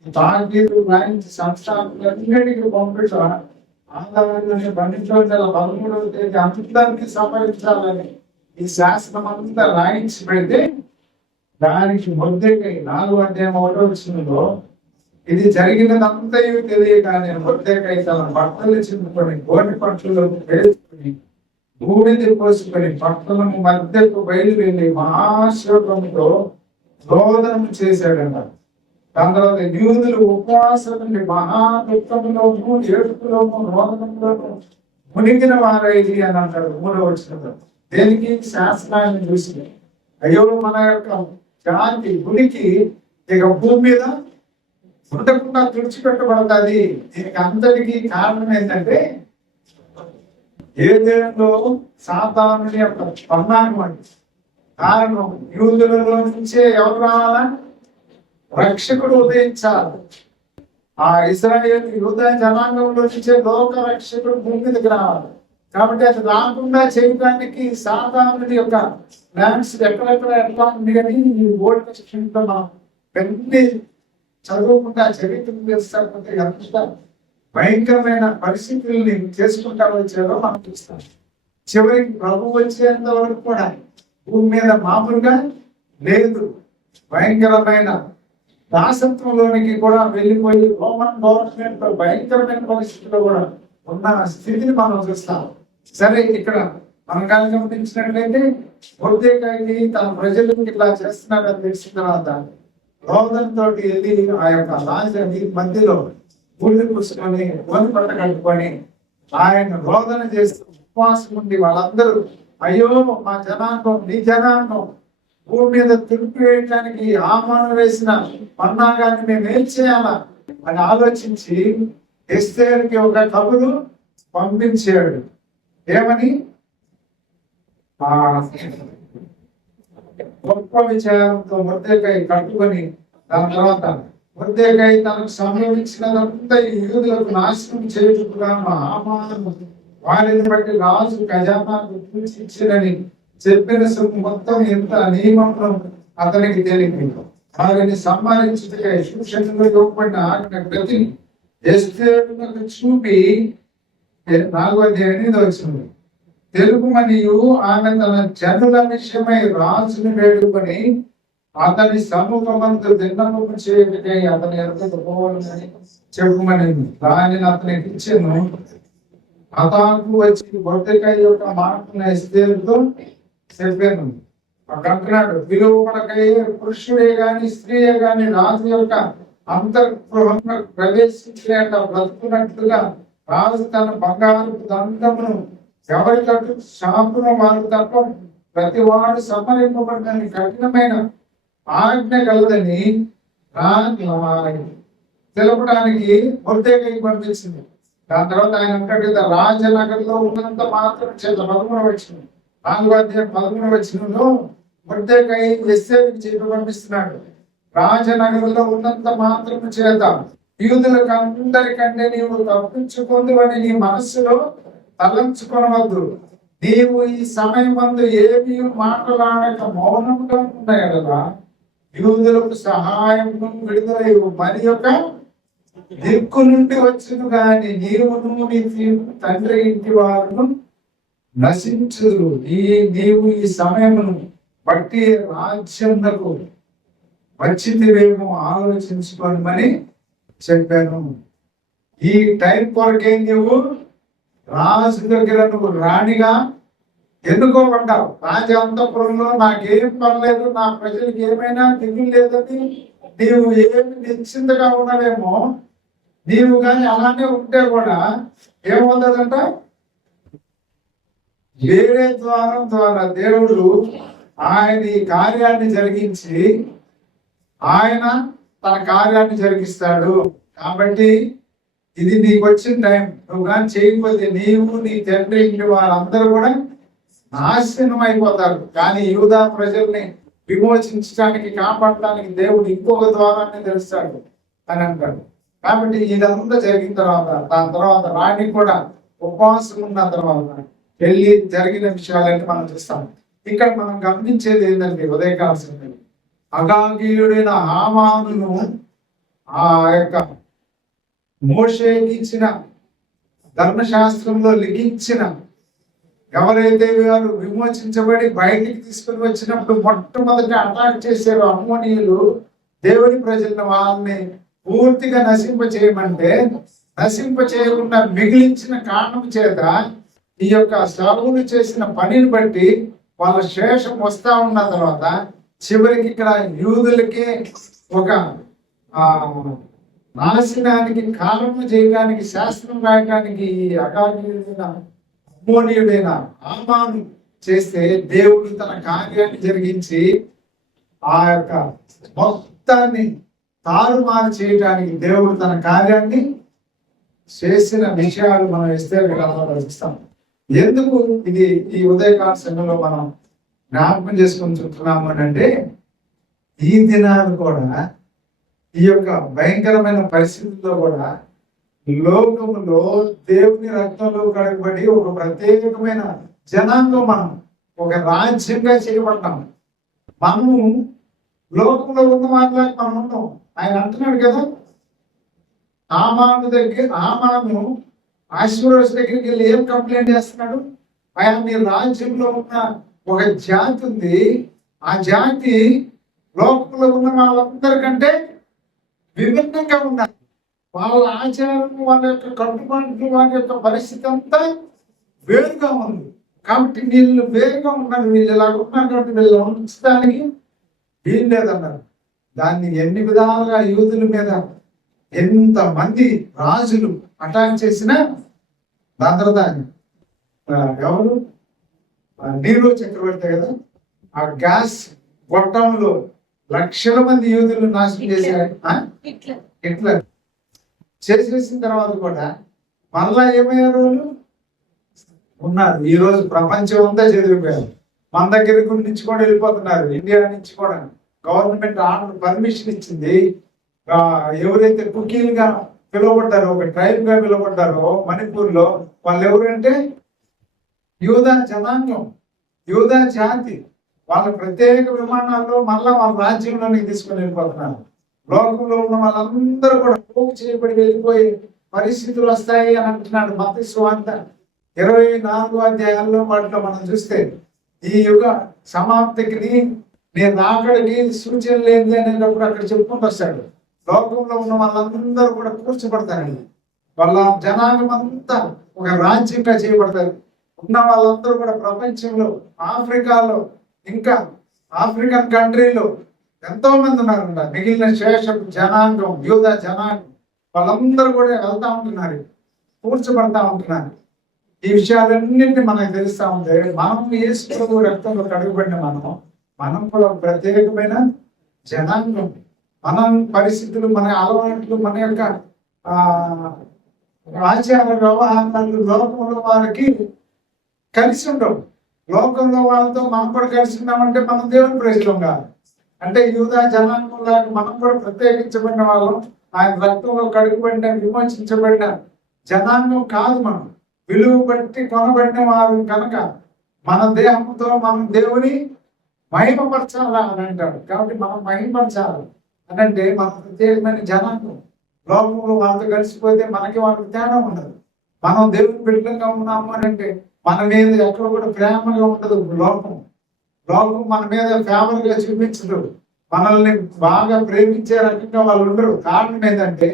తాకీదు రాయించి సంస్థానాలన్నిటికీ పంపించ ఆదాయాన్ని 12వ తేదీ అందరికీ సంపాదించాలని ఈ శాసనం అంతా రాయించి పెడితే, దానికి మొర్దెకై 4:1 ఇది జరిగినదంతా తెలియక నేను మొర్దెకై తన బట్టలు చింపుకొని గోటి పట్టులో వేసుకుని బూడిద పోసుకొని పట్టణము మధ్యకు బయలువెళ్ళి మహాశోకంతో రోదనం చేశాడట. దాని తర్వాత యూదులు ఉపవాసం నుండి మహా దుఃఖంలోను, ఏడుపులోను, రోదనంలోను మునిగిన వారైది అని అంటాడు 3వ వచనంలో. దేనికి, శాసనాన్ని చూసి అయ్యో మన యొక్క జాతి ఉనికి ఇక భూమి మీద ఉండకుండా తుడిచిపెట్టబడుతుంది. దీనికి అందరికీ కారణం ఏంటంటే ఏదేలో సాతానుని యొక్క పన్నాగం అండి. కారణం యూదులలో నుంచే ఎవరు రావాలా, రక్షకుడు ఉదయించాలి. ఆ ఇశ్రాయేలు యూద జనాంగంలో నుంచే లోక రక్షకుడు భూమి మీదకి రావాలి. కాబట్టి అది రాకుండా చేయడానికి సాతానుడి యొక్క ప్లాన్స్ ఎక్కడెక్కడ ఎట్లా ఉంది అని ఈ ఓల్డ్ టెస్టమెంట్ లో మనం పెళ్లి చదవకుండా చరిత్ర చేస్తామంటే ఎంత భయంకరమైన పరిస్థితుల్ని చేసుకుంటా వచ్చారో మనం చూస్తాం. చివరికి ప్రభు వచ్చేంత వరకు కూడా భూమి మీద మామూలుగా లేదు, భయంకరమైన దాసత్వంలోనికి కూడా వెళ్ళిపోయి రోమన్ గవర్నమెంట్ భయంకరమైన పరిస్థితుల్లో కూడా ఉన్న స్థితిని మనం చూస్తాం. సరే, ఇక్కడ మనం కానీ గమనించినట్లయితే మొర్దెకై తన ప్రజలకు ఇట్లా చేస్తున్నాడని తెలిసిన తర్వాత రోదంతో వెళ్ళి ఆ యొక్క రాజు మధ్యలో గుళ్ళు పూసుకొని గోని పట్ట కట్టుకొని ఆయన రోదన చేస్తూ ఉపవాసం ఉండి వాళ్ళందరూ అయ్యో మా జనాంగం నీ జనాంగం భూమి మీద తిరిగివేయడానికి ఆహ్వానం వేసిన పన్నాగాన్ని మేము ఏం చేయాలా అని ఆలోచించి ఎస్తేరుకి ఒక కబురు పంపించాడు. ఏమని? ఆ గొప్ప విచారంతో మొర్దెకై కట్టుకొని దాని తర్వాత మొర్దెకై తనకు సంభవించినదంతా ఈ యూదులకు నాశనం చేయుటకుగాను హామాను వారిని బట్టి రాజు ఖజానాకు ఇచ్చినని చెప్పిన మొత్తం ఎంత నియమంలో అతనికి తెలియదు. వారిని సంహరించుటకై శూషణలో ఇవ్వబడిన ఆజ్ఞ ప్రతి ఎస్తేరునకు చూపి 4:8 వచ్చింది. తెలుగుమనియు ఆమె తన జనుల విషయమై రాజుని వేడుకొని అతని సముఖమందు దిన్నము చేయటకై అతని ఎదుటకు పోవాలని చెప్పుమని దానిని అతనికి ఇచ్చాను. అతను వచ్చి మొర్దెకై యొక్క మాటను ఎస్తేరుతో చెప్పాను. అంటున్నాడు, విలువపడకై పురుషుడే గాని స్త్రీయే గాని రాజు యొక్క అంతర్గృహంలో ప్రవేశించేట బ్రతుకున్నట్లుగా రాజు తన బంగారు దండమును ఎవరికట్టు శాంపున వారు తప్ప ప్రతి వాడు సంహరింపబడిన కఠినమైన ఆజ్ఞ కలదని తెలపడానికి మొర్దెకై పంపించింది. దాని తర్వాత ఆయన అంటాడు కదా, రాజనగర్లో ఉన్నంత మాత్రం చేత 13వ వచనం 4:13 వచనంలో మొర్దెకై ఎస్తేరుకి చెప్పి పంపిస్తున్నాడు. రాజనగరంలో ఉన్నంత మాత్రం చేత యూదులకు అందరికంటే నీవు తప్పించుకుందువని నీ మనస్సులో తలంచుకొనవద్దు. నీవు ఈ సమయం మందు ఏమీ మాట్లాడక మౌనంగా ఉన్నాయి కదా, యూదులకు సహాయం విడుదల మరి యొక్క దిక్కు నుండి వచ్చును గాని నీవును నీ తండ్రి ఇంటి వారును నశించుదు. నీవు ఈ సమయమును బట్టి రాజ్యంకు వచ్చిందివేమో ఆలోచించుకోమని చెప్పాను. ఈ టైం కొరకే నువ్వు రాజు దగ్గర నువ్వు రాణిగా ఎన్నుకోబడ్డావు. రాజాంతపురంలో నాకేం పర్లేదు, నా ప్రజలకు ఏమైనా దిగులు లేదని నీవు ఏమి నిశ్చింతగా ఉన్నావేమో, నీవు కానీ అలానే ఉంటే కూడా ఏమవుతుందంట, వేరే ద్వారం ద్వారా దేవుడు ఆయన ఈ కార్యాన్ని జరిగించి ఆయన తన కార్యాన్ని జరిగిస్తాడు. కాబట్టి ఇది నీకు వచ్చిన టైం. నువ్వు కానీ చేయకపోతే నీవు నీ తండ్రి ఇంటి వారందరూ కూడా నాశనం అయిపోతారు. కానీ యూదా ప్రజల్ని విమోచించడానికి కాపాడటానికి దేవుడు ఇంకొక ద్వారాన్ని తెలుస్తాడు అని అంటాడు. కాబట్టి ఇదంతా జరిగిన తర్వాత దాని తర్వాత రాణి కూడా ఉపవాసం ఉన్న తర్వాత వెళ్ళి జరిగిన విషయాలన్నీ మనం చూస్తాం. ఇక్కడ మనం గమనించేది ఏంటంటే ఉదయకాల సమయంలో అగాగీయుడైన హామానును ఆ యొక్క మోషేకి ఇచ్చిన ధర్మశాస్త్రంలో లిఖించిన ఎవరైతే వారు విమోచించబడి బయటికి తీసుకుని వచ్చినప్పుడు మొట్టమొదట అటాక్ చేశారు అమ్మోనీయులు దేవుని ప్రజలను, వాళ్ళని పూర్తిగా నశింప చేయమంటే నశింప చేయకుండా మిగిలించిన కారణం చేత ఈ యొక్క సౌలు చేసిన పనిని బట్టి వాళ్ళ శేషం వస్తా ఉన్న తర్వాత చివరికి ఇక్కడ యూదులకే ఒక నాశనానికి కారణం చేయడానికి శాస్త్రం రాయడానికి ఈ అగాధీయుడైన అమ్మోనీయుడైన హామాను చేస్తే దేవుడు తన కార్యాన్ని జరిగించి ఆ యొక్క మొత్తాన్ని తారుమారు చేయడానికి దేవుడు తన కార్యాన్ని చేసిన విషయాలు మనం ఎస్తేరు గ్రంథంలో చూస్తాం. ఎందుకు ఇది ఈ ఉదయకాల సమయంలో మనం జ్ఞాపకం చేసుకొని చుంటున్నాము అంటే ఈ దినాలు కూడా ఈ యొక్క భయంకరమైన పరిస్థితుల్లో కూడా లోకములో దేవుని రక్తంలో కడగబడి ఒక ప్రత్యేకమైన జనాంగం మనం ఒక రాజ్యంగా చేయబడ్డాం. మనము లోకంలో ఉన్న వాళ్ళకి మనం ఉన్నాం. ఆయన అంటున్నాడు కదా, హామాను ఆశ్వరోజు దగ్గరికి వెళ్ళి ఏం కంప్లైంట్ చేస్తున్నాడు, ఆయన నీ రాజ్యంలో ఉన్న ఒక జాతి ఉంది, ఆ జాతి లోకంలో ఉన్న వాళ్ళందరికంటే విభిన్నంగా ఉన్నారు. వాళ్ళ ఆచారం, వాళ్ళ యొక్క కట్టుబాట్లు, వాళ్ళ యొక్క పరిస్థితి అంతా వేరుగా ఉంది. కాబట్టి వీళ్ళు వేరుగా ఉన్నారు, వీళ్ళు ఇలా ఉన్నారు కాబట్టి వీళ్ళు ఉంచడానికి వీలు లేదన్నారు. దాన్ని ఎన్ని విధాలుగా యూదుల మీద ఎంత మంది రాజులు అటాక్ చేసినా దాని తర్వాత ఎవరు నీరో చక్రవర్తి కదా, ఆ గ్యాస్ గొట్టంలో లక్షల మంది యూదులు నాశనం చేశారు. ఇట్లా చేసేసిన తర్వాత కూడా మళ్ళా ఏమయ్యారు వాళ్ళు ఉన్నారు. ఈ రోజు ప్రపంచం అంతా చదివిపోయారు. మన దగ్గర నుంచి కూడా వెళ్ళిపోతున్నారు. ఇండియా నుంచి కూడా గవర్నమెంట్ ఆర్డర్ పర్మిషన్ ఇచ్చింది. ఎవరైతే కుకీలుగా పిలువబడ్డారో, ఒక ట్రైబ్ గా పిలువబడ్డారో మణిపూర్ లో, వాళ్ళు ఎవరంటే యూదా జనాంగం, యూదా జాతి. వాళ్ళ ప్రత్యేక విమానాల్లో మళ్ళా వాళ్ళ రాజ్యంలోనికి తీసుకుని వెళ్ళిపోతున్నారు. లోకంలో ఉన్న వాళ్ళందరూ కూడా పోగు చేయబడి వెళ్ళిపోయే పరిస్థితులు వస్తాయి అని అంటున్నాడు మత్తయి సువార్త 24 అధ్యాయాల్లో వాటిలో మనం చూస్తే ఈ యుగ సమాప్తికి నేను రాకడికి సూచనలు ఏంటి అనేటప్పుడు అక్కడ చెప్పుకుంటూ వస్తాడు. లోకంలో ఉన్న వాళ్ళందరూ కూడా కూర్చోబడతారండి. వాళ్ళ జనాంగం అంతా ఒక రాజ్యంగా చేయబడతారు. ఉన్న వాళ్ళందరూ కూడా ప్రపంచంలో, ఆఫ్రికాలో, ఇంకా ఆఫ్రికన్ కంట్రీలో ఎంతో మంది ఉన్నారంట. మిగిలిన శేషపు జనాంగం, యూదా జనాంగం, వాళ్ళందరూ కూడా వెళ్తా ఉంటున్నారు, కూర్చోబడతా ఉంటున్నారు. ఈ విషయాలన్నింటినీ మనకు తెలుస్తా ఉంటే మనం యేసు ప్రభు రక్తంలో కడుగుబడిన మనం కూడా ప్రత్యేకమైన జనాంగం. మన పరిస్థితులు, మన అలవాట్లు, మన యొక్క ఆచార వ్యవహారాలు లోకంలో వారికి కలిసి ఉండవు. లోకంలో వాళ్ళతో మనం కూడా కలిసి ఉన్నామంటే మనం దేవుని ప్రజలం కాదు. అంటే యూదా జనాంగం లాగా మనం కూడా ప్రత్యేకించబడిన వాళ్ళం, ఆయన రక్తంలో కడుగుబడిన, విమోచించబడిన జనాంగం కాదు. మనం విలువ బట్టి కొనబడిన వారు కనుక మన దేహంతో మనం దేవుని మహిమపరచాలా అని అంటాడు. కాబట్టి మనం మహిమపరచాలి అని అంటే మన ప్రత్యేకమైన జనాంగం. లోకంలో వాళ్ళతో కలిసిపోతే మనకి వాళ్ళకి తేడా ఉండదు. మనం దేవుని బిడ్డలుగా ఉన్నాము అని అంటే మన మీద ఎక్కడ కూడా ప్రేమగా ఉండదు. లోకం మన మీద ఫేవర్గా చూపించదు. మనల్ని బాగా ప్రేమించే రకంగా వాళ్ళు ఉండరు. కారణం ఏంటంటే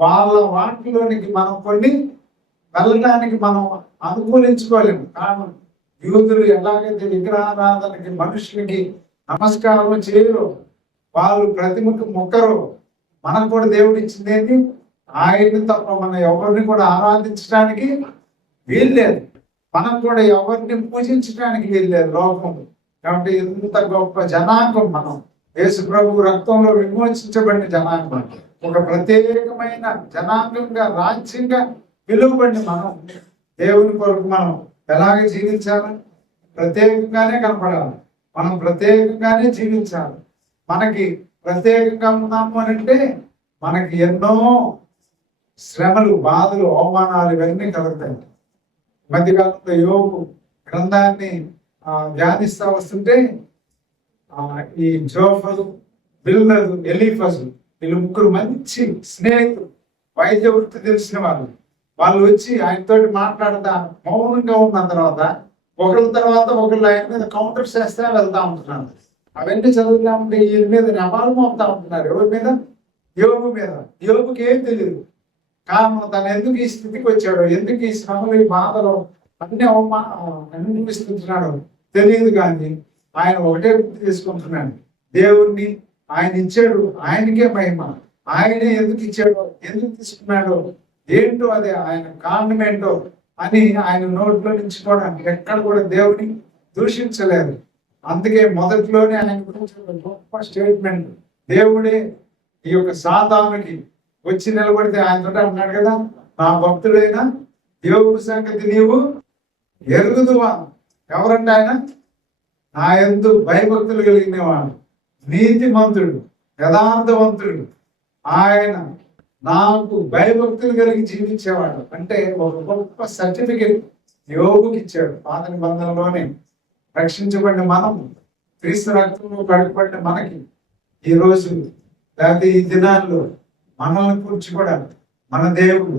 వాళ్ళ వాటిలోనికి మనం కొన్ని వెళ్ళడానికి మనం అనుకూలించుకోలేము. కారణం యూదులు ఎలాగైతే విగ్రహారాధనకి, మనుషులకి నమస్కారం చేయరు, వాళ్ళు ప్రతిమకు మొక్కరు. మనకు కూడా దేవుడు ఇచ్చింది ఆయన తప్ప మనం ఎవరిని కూడా ఆరాధించడానికి వీల్లేదు. మనం కూడా ఎవరిని పూజించడానికి వీల్లేదు లోకం. కాబట్టి ఇంత గొప్ప జనాంగం మనం, యేసు ప్రభు రక్తంలో విమోచించబడిన జనాంగం, ఒక ప్రత్యేకమైన జనాంగంగా, రాజ్యంగా పిలువబడిన మనం దేవుని కొరకు మనం ఎలాగ జీవించాలి? ప్రత్యేకంగానే కనపడాలి. మనం ప్రత్యేకంగానే జీవించాలి. మనకి ప్రత్యేకంగా ఉన్నాము అని అంటే మనకి ఎన్నో శ్రమలు, బాధలు, అవమానాలు ఇవన్నీ కలుగుతాయి. మధ్యకాలంలో యోగు గ్రంథాన్ని ధ్యానిస్తా వస్తుంటే ఈ జోఫరు, బిల్దదు, ఎలీఫజు, వీళ్ళు ముగ్గురు మంచి స్నేహితులు, వైద్య వృత్తి తెలిసిన వాళ్ళు వచ్చి ఆయనతోటి మాట్లాడతా మౌనంగా ఉన్న తర్వాత ఒకరి తర్వాత ఒకళ్ళు ఆయన మీద కౌంటర్స్ చేస్తే వెళ్తా ఉంటున్నారు. అవన్నీ చదువుతా ఉంటే ఈయన మీద నెపాలు మోపుతా ఉంటున్నారు. ఎవరి మీద? యోగు మీద. యోగుకి ఏం తెలియదు. కారణం తను ఎందుకు ఈ స్థితికి వచ్చాడో, ఎందుకు ఈ శ్రమలు, ఈ బాధలో అన్ని అనుభవిస్తున్నాడో తెలియదు. కానీ ఆయన ఒకటే గుర్తు చేసుకుంటున్నాడు, దేవుణ్ణి ఆయన ఇచ్చాడు, ఆయనకే మహిమ. ఆయనే ఎందుకు ఇచ్చాడో, ఎందుకు తీసుకున్నాడో, ఏంటో అదే ఆయన కారణం ఏంటో అని ఆయన నోట్లో నుంచి కూడా ఎక్కడ కూడా దేవుని దూషించలేదు. అందుకే మొదట్లోనే ఆయన గురించి గొప్ప స్టేట్మెంట్, దేవుడే ఈ యొక్క సాతానుకి వచ్చి నిలబడితే ఆయనతో అన్నాడు కదా, నా భక్తుడైన యోగు సంగతి నీవు ఎరుగుదువా. ఎవరంటే ఆయన నా యందు భయభక్తులు కలిగినవాడు, నీతిమంతుడు, యథార్థవంతుడు, ఆయన నాకు భయభక్తులు కలిగి జీవించేవాడు. అంటే ఒక గొప్ప సర్టిఫికెట్ యోగుకి ఇచ్చాడు. పాత నిబంధనలోనే రక్షించబడిన మనం, క్రీస్తు రక్తంలో కడుగుబడిన మనకి ఈ రోజు లేకపోతే ఈ దినాల్లో మనల్ని గురించి కూడా మన దేవుడు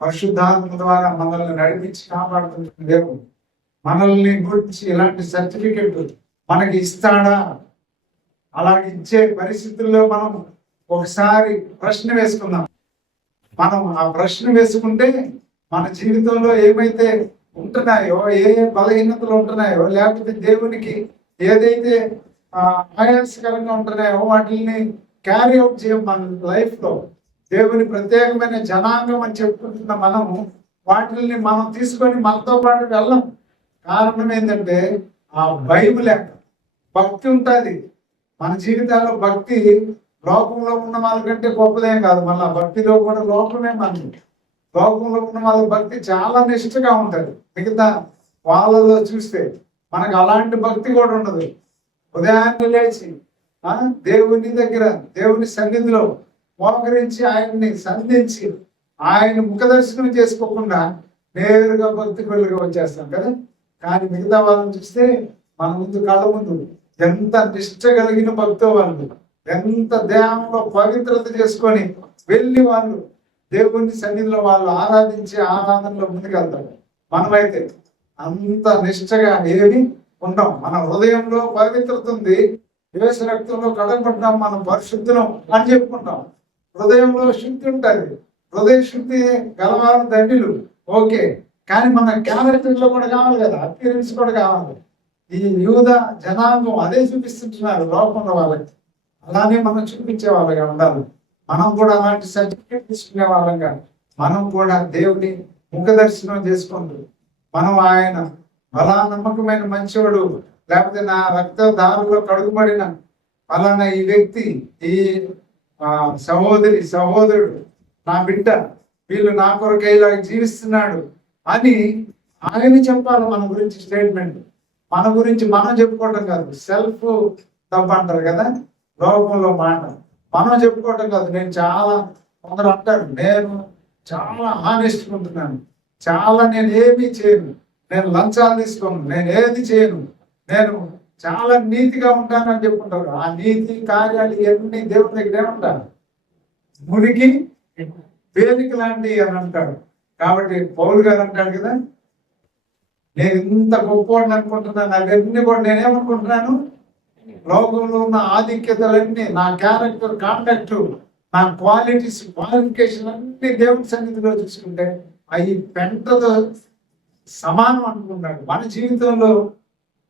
పరిశుద్ధాత్మ ద్వారా మనల్ని నడిపించి కాపాడుతున్న దేవుడు మనల్ని గురించి ఇలాంటి సర్టిఫికెట్ మనకి ఇస్తాడా? అలాగే ఇచ్చే పరిస్థితుల్లో మనం ఒకసారి ప్రశ్న వేసుకుందాం. మనం ఆ ప్రశ్న వేసుకుంటే మన జీవితంలో ఏమైతే ఉంటున్నాయో, ఏ బలహీనతలు ఉంటున్నాయో, లేకపోతే దేవునికి ఏదైతే ఆయాసకరంగా ఉంటున్నాయో వాటిని క్యారీ అవుట్ చేయం. మన లైఫ్ లో దేవుని ప్రత్యేకమైన జనాంగం అని చెప్పుకుంటున్న మనము వాటిని మనం తీసుకొని మనతో పాటు వెళ్ళం. కారణం ఏంటంటే ఆ భయం లేక. భక్తి ఉంటుంది మన జీవితాల్లో. భక్తి లోకంలో ఉన్న వాళ్ళకంటే గొప్పదేం కాదు. మళ్ళీ భక్తిలో కూడా లోకమే మనది. లోకంలో ఉన్న వాళ్ళ భక్తి చాలా నిష్ఠగా ఉంటుంది. మిగతా వాళ్ళలో చూస్తే మనకు అలాంటి భక్తి కూడా ఉండదు. ఉదయాన్నే లేచి దేవుని దగ్గర, దేవుని సన్నిధిలో మోకరించి ఆయన్ని సంధించి ఆయన ముఖదర్శనం చేసుకోకుండా నేరుగా భక్తి కొలుగా వచ్చేస్తాం కదా. కానీ మిగతా వాళ్ళని చూస్తే మన ముందు కళ్ళ ముందు ఎంత నిష్ఠ కలిగిన భక్తో వాళ్ళు, ఎంత దేహంలో పవిత్రత చేసుకొని వెళ్ళి వాళ్ళు దేవుని సన్నిధిలో వాళ్ళు ఆరాధించి ఆరాధనలో ముందుకెళ్తారు. మనమైతే అంత నిష్ఠగా ఏమి ఉంటాం. మన హృదయంలో పవిత్రత ఉంది, యేసు రక్తంలో కడగబడ్డాం, మనం పరిశుద్ధులం అని చెప్పుకుంటాం. హృదయంలో శుద్ధి ఉంటుంది. హృదయ శుద్ధి గలవారు ధన్యులు, ఓకే. కానీ మన క్యారెక్టర్లో కూడా కావాలి కదా, అపియరెన్స్ కూడా కావాలి. ఈ యూద జనాంగం అదే చూపిస్తుంటున్నారు లోకంలో వాళ్ళకి. అలానే మనం చూపించే వాళ్ళగా ఉండాలి. మనం కూడా అలాంటి సర్టిఫికేట్ తీసుకునే వాళ్ళంగా మనం కూడా దేవుని ముఖ దర్శనం చేసుకుంటూ మనం ఆయన బలా నమ్మకమైన మంచివాడు, లేకపోతే నా రక్త దారులో కడుగుబడిన ఫలానా ఈ వ్యక్తి, ఈ సహోదరి సహోదరుడు, నా బిడ్డ, వీళ్ళు నా కొరకే ఇలా జీవిస్తున్నాడు అని ఆయన చెప్పాలి. మన గురించి స్టేట్మెంట్, మన గురించి మనం చెప్పుకోవటం కాదు. సెల్ఫ్ తప్ప అంటారు కదా లోకంలో మాట. మనం చెప్పుకోవటం కాదు. నేను చాలా, కొందరు అంటారు నేను చాలా హానెస్ట్ ఉంటున్నాను, చాలా నేను ఏమీ చేయను, నేను లంచాలు తీసుకోను, నేను ఏది చేయను, నేను చాలా నీతిగా ఉంటాను అని చెప్పుకుంటారు. ఆ నీతి కార్యాలు ఇవన్నీ దేవుని దగ్గర ఏమంటారు, మురికి పేలిక లాంటివి అని అంటాడు. కాబట్టి పౌలు గారు అంటాడు కదా, నేను ఇంత గొప్పవాడిని అనుకుంటున్నాను, అవన్నీ కూడా నేనేమనుకుంటున్నాను, లోకంలో ఉన్న ఆధిక్యతలన్నీ, నా క్యారెక్టర్, కాండక్ట్, నా క్వాలిటీస్, క్వాలిఫికేషన్ అన్ని దేవుని సన్నిధిలో చూసుకుంటే అవి పెంటతో సమానం అనుకుంటాడు. మన జీవితంలో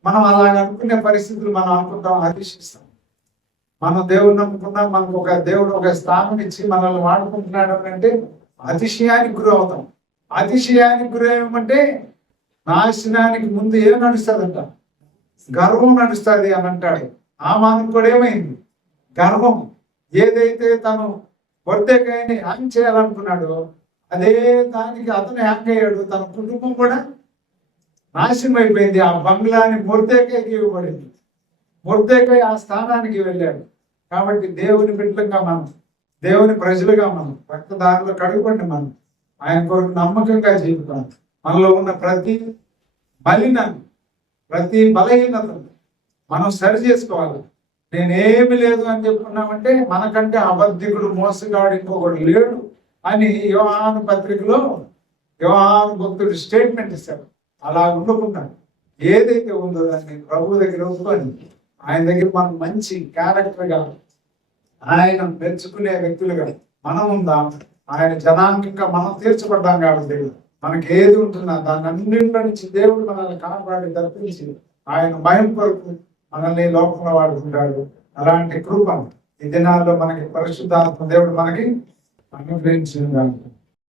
మనం అలాగ అనుకునే పరిస్థితులు మనం అనుకుంటాం, అతిశిస్తాం. మనం దేవుని నమ్ముకున్నాం, మనకు ఒక దేవుడు ఒక స్థానం ఇచ్చి మనల్ని వాడుకుంటున్నాడు అంటే అతిశయానికి గురి అవుతాం. అతిశయానికి గురి ఏమంటే నాశనానికి ముందు ఏం నడుస్తుందంట, గర్వం నడుస్తుంది అని అంటాడు. ఆ మానవుడు కూడా ఏమైంది, గర్వం. ఏదైతే తను వర్ధకాయని హ్యాంగ్ చేయాలనుకున్నాడో అదే దానికి అతను హ్యాంగ్ అయ్యాడు. తన కుటుంబం కూడా నాశనం అయిపోయింది. ఆ బంగ్లాని మొర్దెకాయకి ఇవ్వబడింది. మొర్దెకాయ ఆ స్థానానికి వెళ్ళాడు. కాబట్టి దేవుని బిడ్డలుగా మనం, దేవుని ప్రజలుగా మనం, రక్తదారులు కడుగుపడి మనం ఆయన కొరకు నమ్మకంగా జీవితాం. మనలో ఉన్న ప్రతి మలినాన్ని, ప్రతి బలహీనతను మనం సరి చేసుకోవాలి. నేనేమి లేదు అని చెప్పుకున్నామంటే మనకంటే అబద్ధికుడు, మోసగాడు ఇంకొకడు లేడు అని యోహాను పత్రికలో యోహాను భక్తుడు స్టేట్మెంట్ ఇస్తాడు. అలా ఉండకుండా ఏదైతే ఉందో దాన్ని ప్రభు దగ్గర ఒప్పుకొని ఆయన దగ్గర మనం మంచి క్యారెక్టర్గా, ఆయన మెచ్చుకునే వ్యక్తులుగా మనం ఉందాం. ఆయన జనాంగంగా మనం తీర్చబడ్డాం కాబట్టి మనకి ఏది ఉంటున్నా దాన్ని అన్నింటి నుంచి దేవుడు మనల్ని కాపాడి తప్పించి ఆయన భయం కొరకు మనల్ని లోకంలో వాడుకుంటాడు. అలాంటి కృప ఈ దినాల్లో మనకి పరిశుద్ధాత్మ దేవుడు మనకి అనుగ్రహించింది.